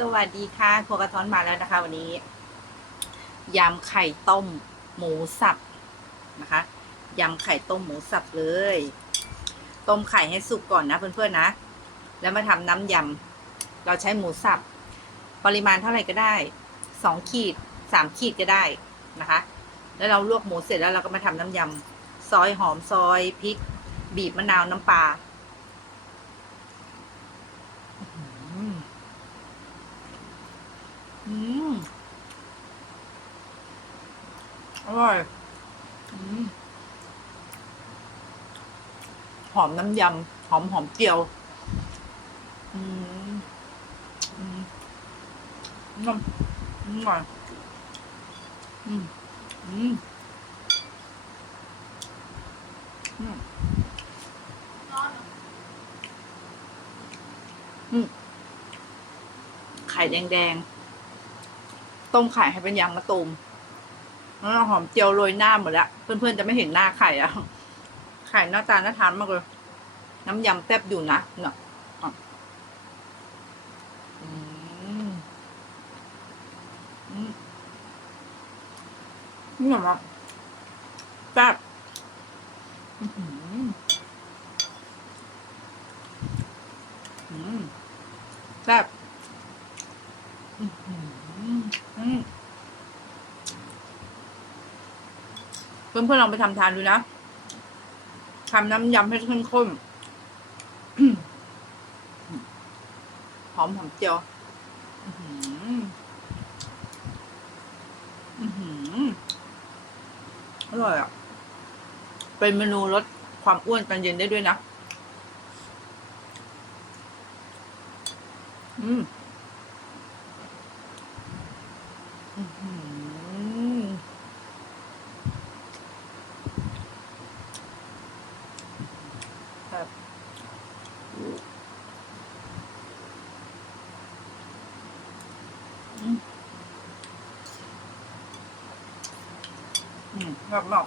สวัสดีค่ะครัวกระท้อนมาแล้วนะคะ วันนี้ยำไข่ต้มหมูสับนะคะยำไข่ต้มหมูสับเลย ต้มไข่ให้สุกก่อนนะเพื่อนๆนะ แล้วมาทำน้ำยำเราใช้หมูสับ ปริมาณเท่าไหร่ก็ได้สองขีดสามขีดก็ได้นะคะ แล้วเราลวกหมูเสร็จแล้วเราก็มาทำน้ำยำซอยหอมซอยพริก บีบมะนาวน้ำปลาอื้อหือ อืม อร่อยอืมหอมน้ำยำหอมหอมเจียว อืมอืมน้ำอืมอร่อยอืมอืมอืมอืมไข่แดงๆ ต้มไข่ให้เป็นยางมะตูม หอมเจียวโรยหน้าหมดแล้ว เพื่อนๆจะไม่เห็นหน้าไข่อะไข่หน้าตาน่าทานมากเลย น้ำยำแซ่บอยู่นะเนาะอืมอืมนี่หรอแซ่บอืมแซ่บ อืมอืม เพื่อนๆลองไปทำทานดูนะทำน้ำยำให้ข้มข้นหอมหอมเจียวอือหืออือหืออร่อยอะ เป็นเมนูลดความอ้วนตอนเย็นได้ด้วยนะ อืม อื้อหือครับ อืมอืมชอบมาก